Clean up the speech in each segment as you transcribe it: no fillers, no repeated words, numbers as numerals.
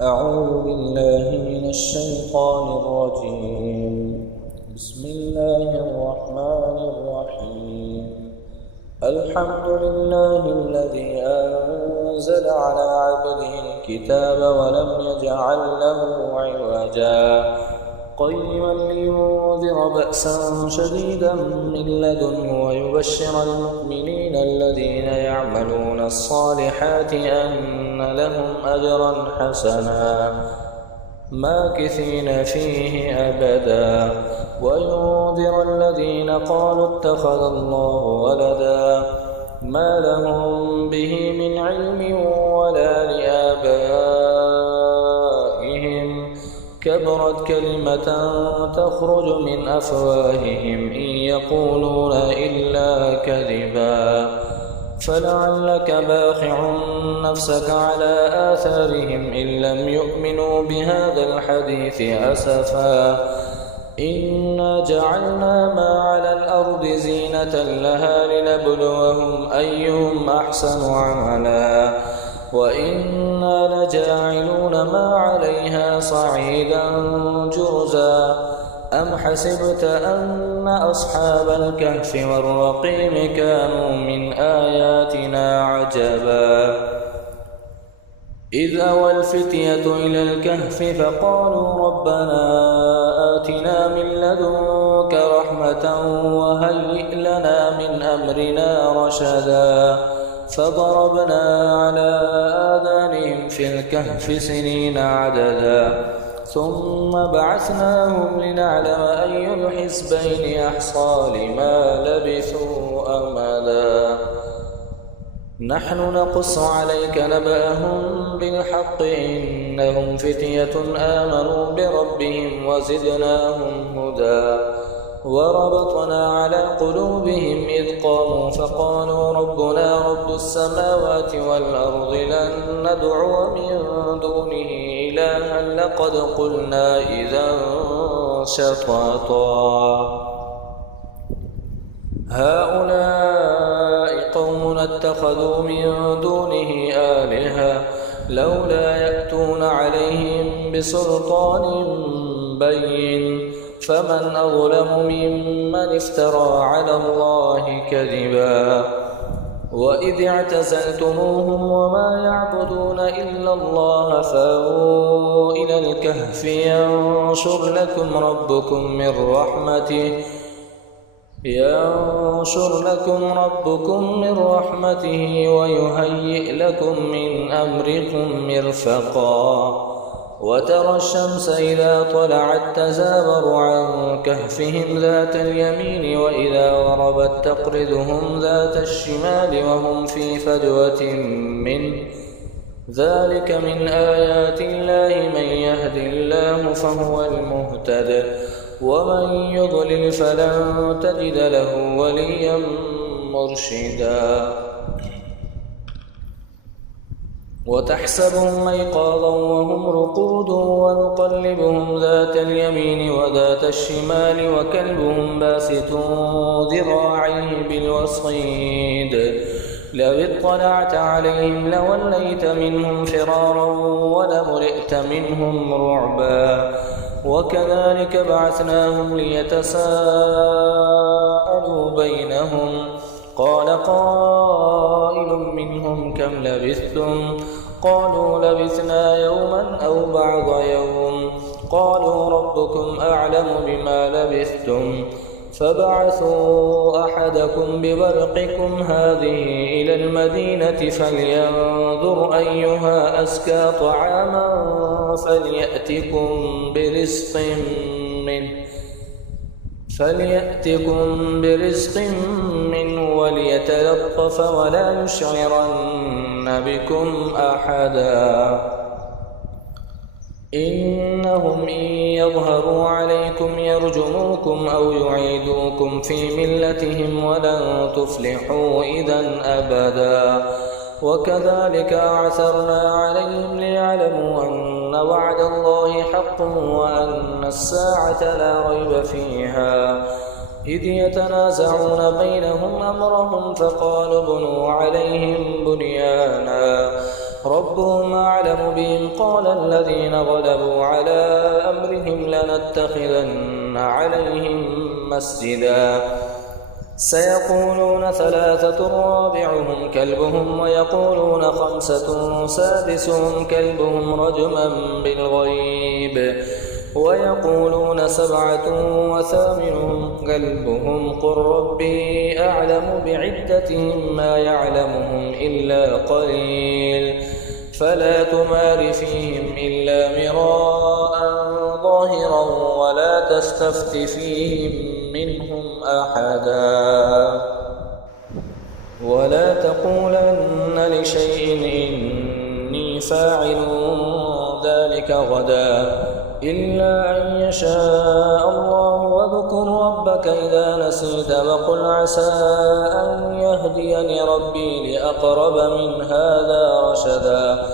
أعوذ بالله من الشيطان الرجيم. بسم الله الرحمن الرحيم. الحمد لله الذي أنزل على عبده الكتاب ولم يجعل له عوجا قيما لينذر بأسا شديدا من لدنه ويبشر المؤمنين الذين يعملون الصالحات أن لهم أجرا حسنا ماكثين فيه أبدا وينذر الذين قالوا اتخذ الله ولدا ما لهم به من علم ولا لآبائهم كبرت كلمة تخرج من أفواههم إن يقولون إلا كذبا فلعلك باخع نفسك على آثارهم إن لم يؤمنوا بهذا الحديث أسفا إنا جعلنا ما على الأرض زينة لها لنبلوهم أيهم أحسن عملا وإنا لجاعلون ما عليها صعيدا جرزا أم حسبت أن أصحاب الكهف والرقيم كانوا من آياتنا عجبا إذ أوى الفتية إلى الكهف فقالوا ربنا آتنا من لدنك رحمة وهيئ لنا من أمرنا رشدا فضربنا على آذانهم في الكهف سنين عددا ثم بعثناهم لنعلم أي الحزبين أحصى لما لبثوا أمدا نحن نقص عليك نبأهم بالحق إنهم فتية آمنوا بربهم وزدناهم هدى وربطنا على قلوبهم إذ قاموا فقالوا ربنا رب السماوات والأرض لن ندعو من دونه إلها لقد قلنا إذا شططا هؤلاء قوم اتخذوا من دونه آلهة لولا يأتون عليهم بسلطان بين فمن أظلم ممن افترى على الله كذبا وإذ اعتزلتموهم وما يعبدون إلا الله فأووا إلى الكهف ينشر لكم ربكم من رحمته ويهيئ لكم من أمركم مرفقا وترى الشمس إذا طلعت تزاور عن كهفهم ذات اليمين وإذا غربت تقرضهم ذات الشمال وهم في فجوة منه ذلك من آيات الله من يهد الله فهو المهتد ومن يضلل فلن تجد له وليا مرشدا وتحسبهم أيقاظا وهم رقود ونقلبهم ذات اليمين وذات الشمال وكلبهم باسط ذراعيه بالوصيد لو اطلعت عليهم لوليت منهم فرارا ولملئت منهم رعبا وكذلك بعثناهم ليتساءلوا بينهم قال قائل منهم كم لبثتم قالوا لبثنا يوما أو بعض يوم قالوا ربكم أعلم بما لبثتم فبعثوا أحدكم ببرقكم هذه إلى المدينة فلينظر أيها أزكى طعاما فليأتكم برزق منه وليتلطف ولا يشعرن بكم أحدا إنهم إن يظهروا عليكم يرجموكم أو يعيدوكم في ملتهم ولن تفلحوا إذا أبدا وكذلك أعثرنا عليهم ليعلموا أن وعد الله حق وأن الساعة لا ريب فيها إذ يتنازعون بينهم أمرهم فقالوا ابنوا عليهم بنيانا ربهم أعلم بهم. قال الذين غلبوا على أمرهم لنتخذن عليهم مسجدا سيقولون 3 رابعهم كلبهم ويقولون 5 سادسهم كلبهم رجما بالغيب ويقولون 7 وثامنهم كلبهم قل ربي أعلم بعدتهم ما يعلمهم إلا قليل فلا تمار فيهم إلا مراء ظاهرا ولا تستفت فيهم منهم أحدا ولا تقولن لشيء إني فاعل ذلك غدا إلا أن يشاء الله واذكر ربك إذا نسيت وقل عسى أن يهديني ربي لأقرب من هذا رشدا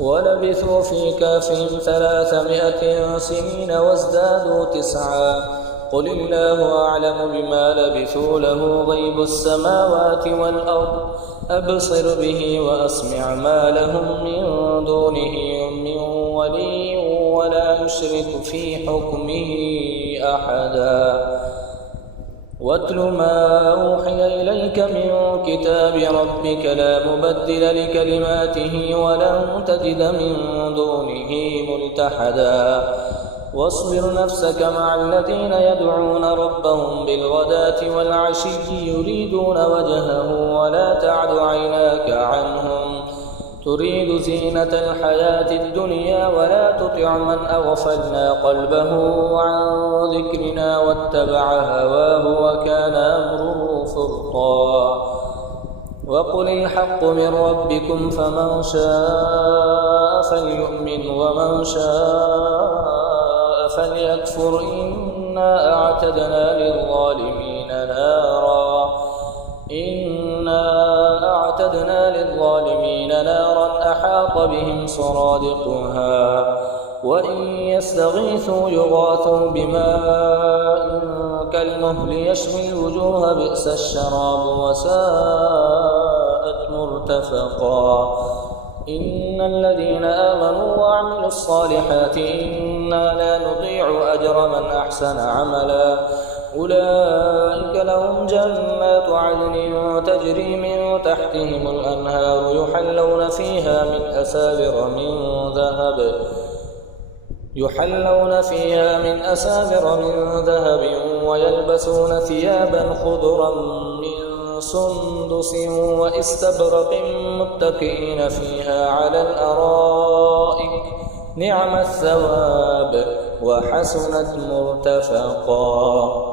ولبثوا في كهفهم 300 سنين وازدادوا 9 قل الله أعلم بما لبثوا له غيب السماوات والأرض أبصر به وأسمع ما لهم من دونه من ولي ولا يشرك في حكمه أحدا واتل ما أوحي إليك من كتاب ربك لا مبدل لكلماته ولن تجد من دونه ملتحدا واصبر نفسك مع الذين يدعون ربهم بالغداة والعشي يريدون وجهه ولا تعد عيناك عنهم تريد زينة الحياة الدنيا ولا تطع من أغفلنا قلبه عن ذكرنا واتبع هواه وكان أمره فرطا وقل الحق من ربكم فمن شاء فليؤمن ومن شاء فليكفر إنا أعتدنا للظالمين نارا أحاط بهم سرادقها وإن يستغيثوا يغاثوا بماء كالمهل يشوي الوجوه بئس الشراب وساءت مرتفقا إن الذين آمنوا وعملوا الصالحات إنا لا نضيع أجر من أحسن عملا أولئك لهم جنات عدن تجري من تحتهم الأنهار يحلون فيها من أساور من ذهب ويلبسون ثيابا خضرا من سندس واستبرق متكئين فيها على الأرائك نعم الثواب وحسنت مرتفقا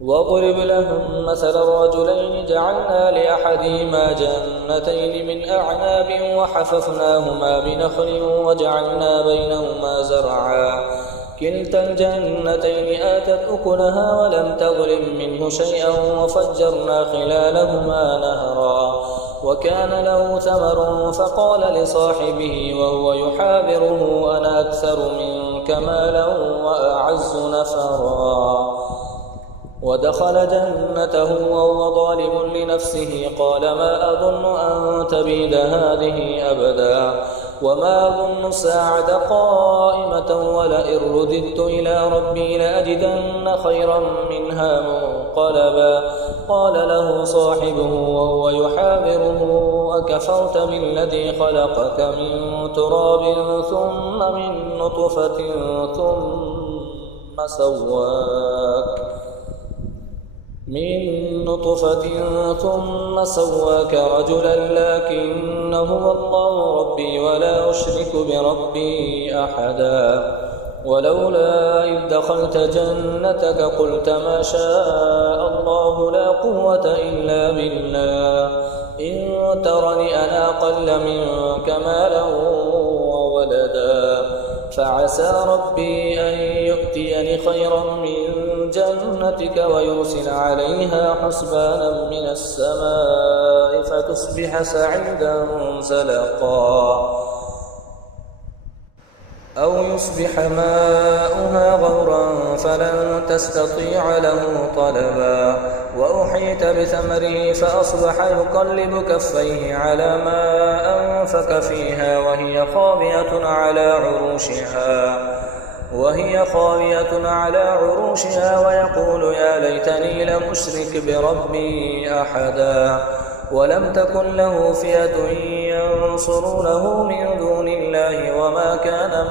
واضرب لهم مثل الرجلين جعلنا لأحدهما جنتين من أعناب وحففناهما بنخل وجعلنا بينهما زرعا كلتا الجنتين آتت أكلها ولم تظلم منه شيئا وفجرنا خلالهما نهرا وكان له ثمر فقال لصاحبه وهو يحاوره أنا أكثر منك مالا وأعز نفرا ودخل جنته وهو ظالم لنفسه قال ما أظن أن تبيد هذه أبدا وما أظن الساعة قائمة ولئن رددت إلى ربي لأجدن خيرا منها منقلبا قال له صاحبه وهو يحاوره أكفرت بالذي خلقك من تراب ثم من نطفة ثم سواك رجلا لكن هو الله ربي ولا أشرك بربي أحدا ولولا إذ دخلت جنتك قلت ما شاء الله لا قوة إلا بالله إن ترني أنا أقل منك مالا وولدا فعسى ربي أن يؤتيني خيرا من جنتك ويرسل عليها حسبانا من السماء فتصبح سعيدا زلقا أو يصبح ماؤها غورا فلن تستطيع له طلبا وأحيط بثمره فأصبح يقلب كفيه على ما أنفق فيها وهي خاوية على عروشها ويقول يا ليتني لم أشرك بربي أحدا ولم تكن له فئة ينصرونه من دون الله وما كان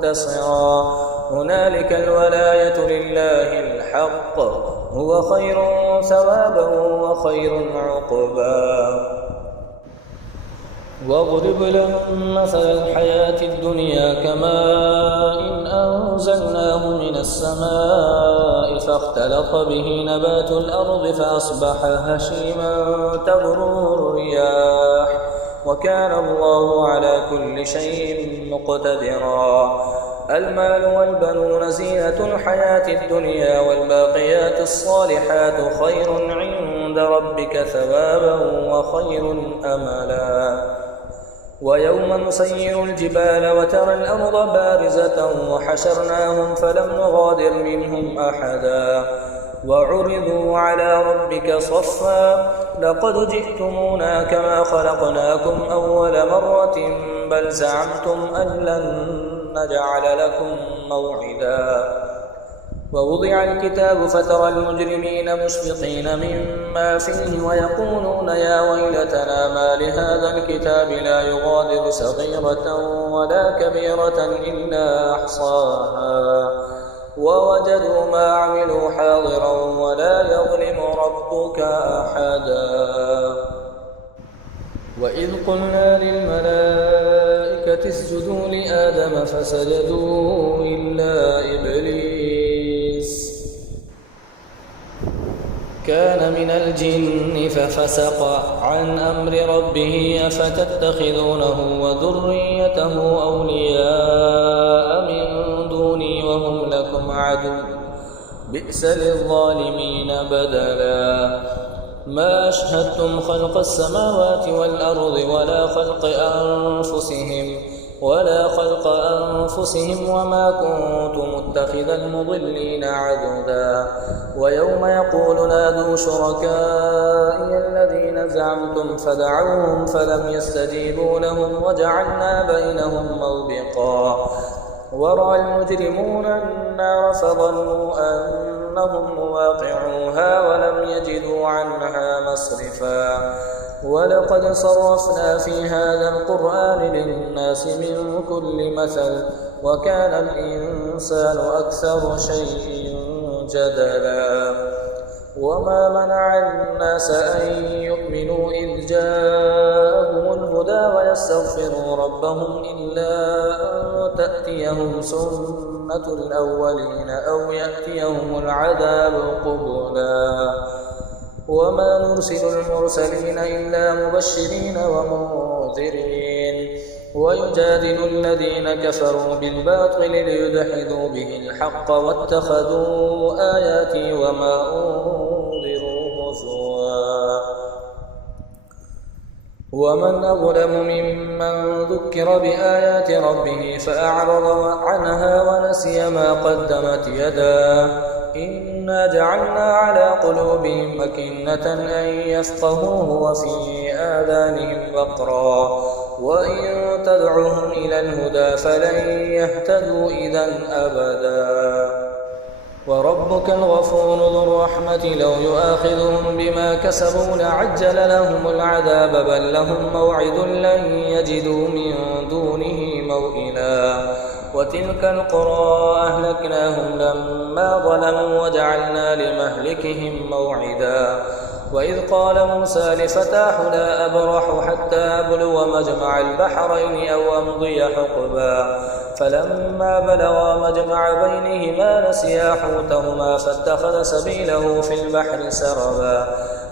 منتصرا هنالك الولاية لله الحق هو خير ثوابا وخير عقبا واضرب لهم مثل الحياة الدنيا كماء أنزلناه من السماء فاختلط به نبات الأرض فأصبح هشيما تذروه الرياح وكان الله على كل شيء مقتدرا المال والبنون زينة الحياة الدنيا والباقيات الصالحات خير عند ربك ثوابا وخير أملا ويوم نسير الجبال وترى الأرض بارزة وحشرناهم فلم نغادر منهم أحدا وعرضوا على ربك صفا لقد جئتمونا كما خلقناكم أول مرة بل زعمتم أن لن نجعل لكم موعدا ووضع الكتاب فترى المجرمين مشفقين مما فيه ويقولون يا ويلتنا ما لهذا الكتاب لا يغادر صغيرة ولا كبيرة إلا أحصاها ووجدوا ما عملوا حاضرا ولا يظلم ربك أحدا وإذ قلنا للملائكة اسجدوا لآدم فسجدوا إلا إبليس كان من الجن ففسق عن أمر ربه أفتتخذونه وذريته أولياء من دوني وهم لكم عدو بئس للظالمين بدلا ما أشهدتم خلق السماوات والأرض ولا خلق أنفسهم وما كنت متخذ المضلين عضدا ويوم يقول نادوا شركائي الذين زعمتم فدعوهم فلم يستجيبوا لهم وجعلنا بينهم موبقا ورأى المجرمون النار فظنوا أنهم مواقعوها ولم يجدوا عنها مصرفا ولقد صرفنا في هذا القرآن للناس من كل مثل وكان الإنسان أكثر شيء جدلا وما منع الناس أن يؤمنوا إذ جاءهم الهدى ويستغفروا ربهم إلا أن تأتيهم سنة الأولين أو يأتيهم العذاب قبلا وما نرسل المرسلين إلا مبشرين ومنذرين ويجادل الذين كفروا بالباطل ليدحضوا به الحق واتخذوا آياتي وما أنذروا هزوا ومن أظلم ممن ذكر بآيات ربه فأعرض عنها ونسي ما قدمت يداه إنا جعلنا على قلوبهم أكنة أن يفقهوه وفي آذانهم وقرا وإن تدعوهم إلى الهدى فلن يهتدوا إذا أبدا وربك الغفور ذو الرحمة لو يؤاخذهم بما كسبوا لعجل لهم العذاب بل لهم موعد لن يجدوا من دونه موئلا وتلك القرى أهلكناهم لما ظلموا وجعلنا لمهلكهم موعدا وإذ قال موسى لفتاه لا أبرح حتى أبلغ مجمع البحرين أو أمضي حقبا فلما بلغا مجمع بينهما نسيا حوتهما فاتخذ سبيله في البحر سربا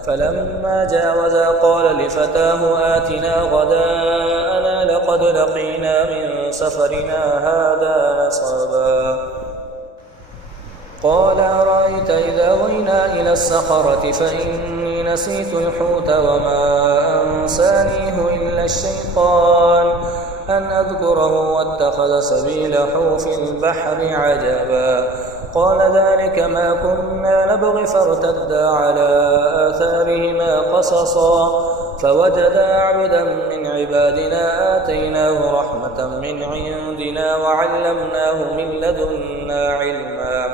فلما جاوزا قال لفتاه آتنا غداءنا لقد لقينا من سفرنا هذا نصبا قال أرأيت إذا وينا إلى الصخرة فإني نسيت الحوت وما أنسانيه إلا الشيطان أن أذكره واتخذ سبيله في البحر عجبا قال ذلك ما كنا نبغي فارتدا على آثارهما قصصا فوجدا عبدا من عبادنا آتيناه رحمة من عندنا وعلمناه من لدنا علما.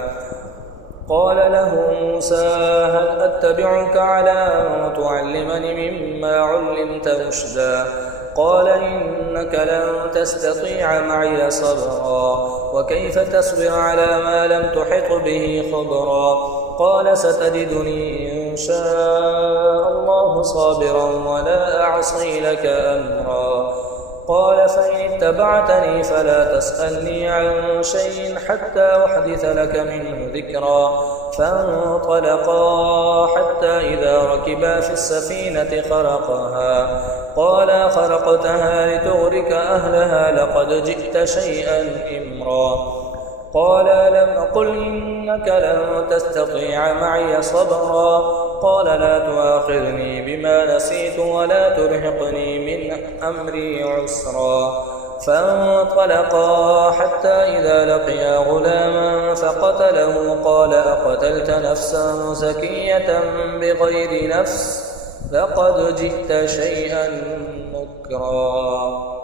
قال له موسى هل أتبعك على أن تعلمني مما علمت رشدا قال إنك لن تستطيع معي صبرا وكيف تصبر على ما لم تحط به خبرا قال ستجدني إن شاء الله صابرا ولا أعصي لك أمرا. قال فإن اتبعتني فلا تسألني عن شيء حتى أحدث لك منه ذكرا. فانطلقا حتى إذا ركبا في السفينة خرقها قال خرقتها لتغرق أهلها لقد جئت شيئا إمرا. قال لم أقل إنك لن تستطيع معي صبرا قال لا تؤاخذني بما نسيت ولا ترهقني من أمري عسرا. فانطلقا حتى إذا لقيا غلاما فقتله قال أقتلت نفسا زكية بغير نفس لقد جئت شيئا نكرا.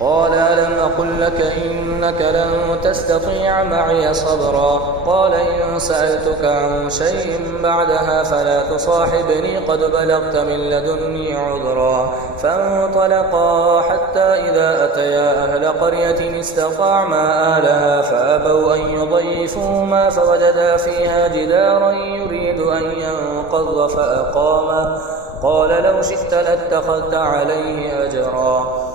قال ألم أقل لك إنك لن تستطيع معي صبرا قال إن سألتك عن شيء بعدها فلا تصاحبني قد بلغت من لدني عذرا. فانطلقا حتى إذا أتيا أهل قرية استطعما أهلها فأبوا أن يضيفوهما فوجدا فيها جدارا يريد أن ينقض فأقامه قال لو شئت لاتخذت عليه أجرا.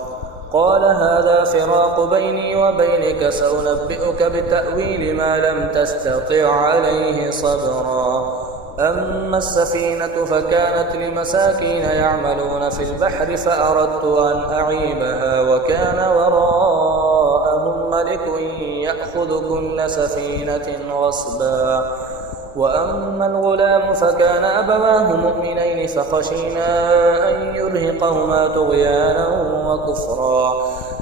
قال هذا فراق بيني وبينك سأنبئك بتأويل ما لم تستطع عليه صبرا. أما السفينة فكانت لمساكين يعملون في البحر فأردت أن أعيبها وكان وراءهم ملك يأخذ كل سفينة غصبا. وأما الغلام فكان أبواه مؤمنين فخشينا أن يرهقهما طغيانا وكفرا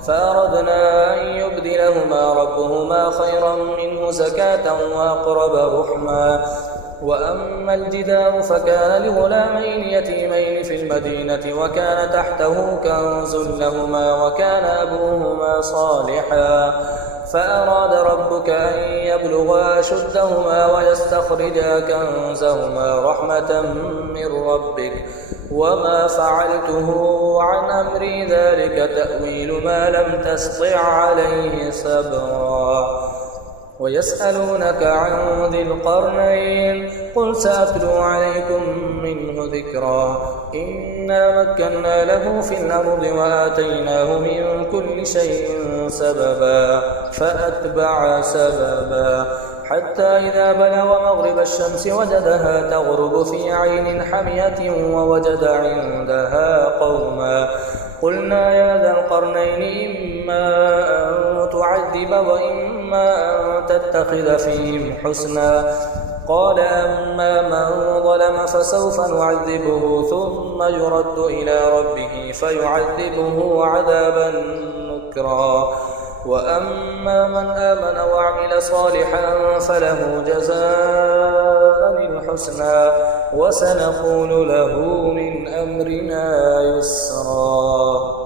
فأردنا أن يبدلهما ربهما خيرا منه زكاة وأقرب رحما. وأما الجدار فكان لغلامين يتيمين في المدينة وكان تحته كنز لهما وكان أبوهما صالحا فأراد ربك أن يبلغا أشدهما ويستخرجا كنزهما رحمة من ربك وما فعلته عن أمري ذلك تأويل ما لم تسطع عليه صبرا. ويسألونك عن ذي القرنين قل سأتلو عليكم منه ذكرا. إنا مكنا له في الأرض وآتيناه من كل شيء سببا فأتبع سببا حتى إذا بلغ مغرب الشمس وجدها تغرب في عين حمية ووجد عندها قوما قلنا يا ذا القرنين إما أن تعذب وإما أن تتخذ فيهم حسنا قال أما من ظلم فسوف نعذبه ثم يرد إلى ربه فيعذبه عذابا نكرا. وأما من آمن وعمل صالحا فله جزاء الحسنى وسنقول له من أمرنا يسرا.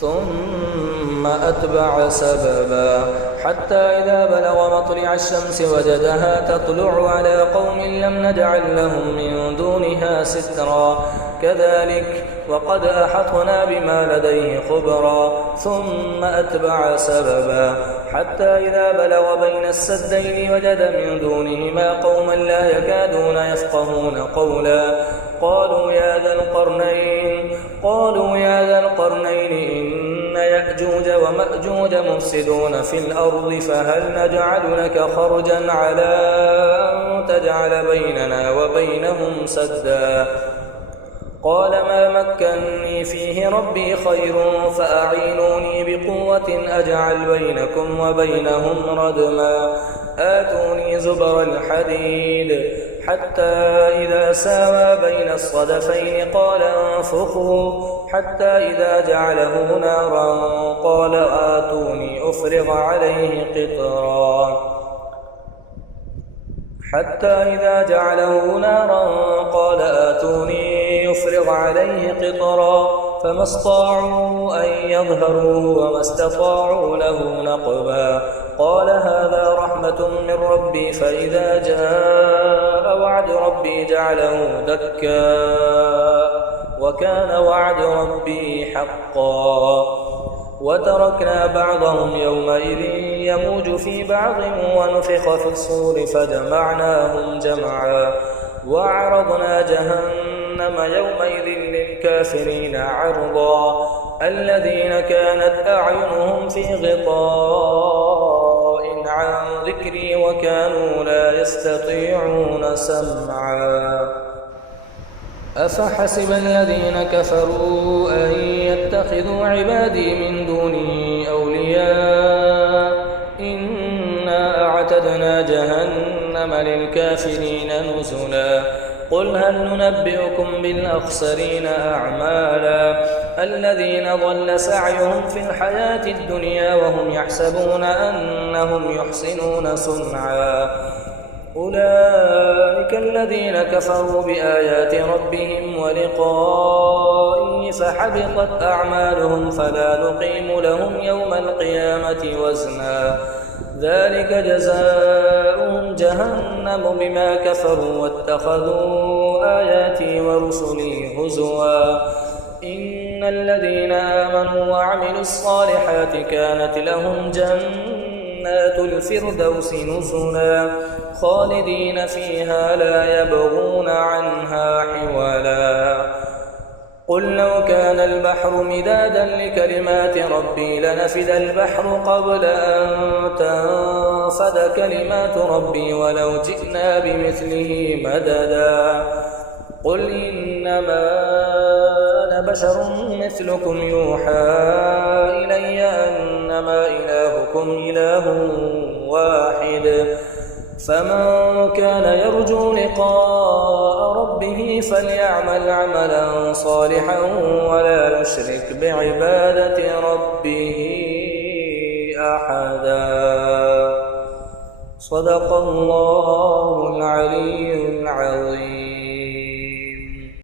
ثم أتبع سببا حتى إذا بلغ مطلع الشمس وجدها تطلع على قوم لم نجعل لهم من دونها سترا كذلك وقد أحطنا بما لديه خبرا. ثم أتبع سببا حتى إذا بلغ بين السدين وجد من دونهما قوما لا يكادون يفقهون قولا قالوا يا ذا القرنين إن يأجوج ومأجوج مفسدون في الأرض فهل نجعل لك خرجا على أن تجعل بيننا وبينهم سدا قال ما مكنني فيه ربي خير فأعينوني بقوة أجعل بينكم وبينهم ردما آتوني زبر الحديد حتى إذا ساوى بين الصدفين قال انفخوا حتى إذا جعله نارا قال آتوني أفرغ عليه قطرا حتى إذا جعله نارا قال آتوني يفرغ عليه قطرا فما استطاعوا أن يظهروه وما استطاعوا له نقبا قال هذا رحمة من ربي فإذا جاء وعد ربي جعله دكا وكان وعد ربي حقا وتركنا بعضهم يومئذ يموج في بعض ونفخ في الصور فجمعناهم جمعا وعرضنا جهنم يومئذ للكافرين عرضا الذين كانت أعينهم في غطاء عن ذكري وكانوا لا يستطيعون سمعا أفحسب الذين كفروا أن يتخذوا عبادي من دوني أولياء إنا أعتدنا جهنم للكافرين نزلا قل هل ننبئكم بالأخسرين أعمالا الذين ضل سعيهم في الحياة الدنيا وهم يحسبون أنهم يحسنون صنعا أولئك الذين كفروا بآيات ربهم ولقائه فحبطت أعمالهم فلا نقيم لهم يوم القيامة وزنا ذلك جزاؤهم جهنم بما كفروا واتخذوا آياتي ورسلي هزوا إن الذين آمنوا وعملوا الصالحات كانت لهم جنات الفردوس نزلا خالدين فيها لا يبغون عنها حولا قل لو كان البحر مدادا لكلمات ربي لنفد البحر قبل أن تنفد كلمات ربي ولو جئنا بمثله مددا قل إنما أنا بشر مثلكم يوحى إلي أنما إلهكم إله واحد فمن كان يرجو لقاء ربه فليعمل عملا صالحا ولا يشرك بعبادة ربه أحدا صدق الله العلي العظيم.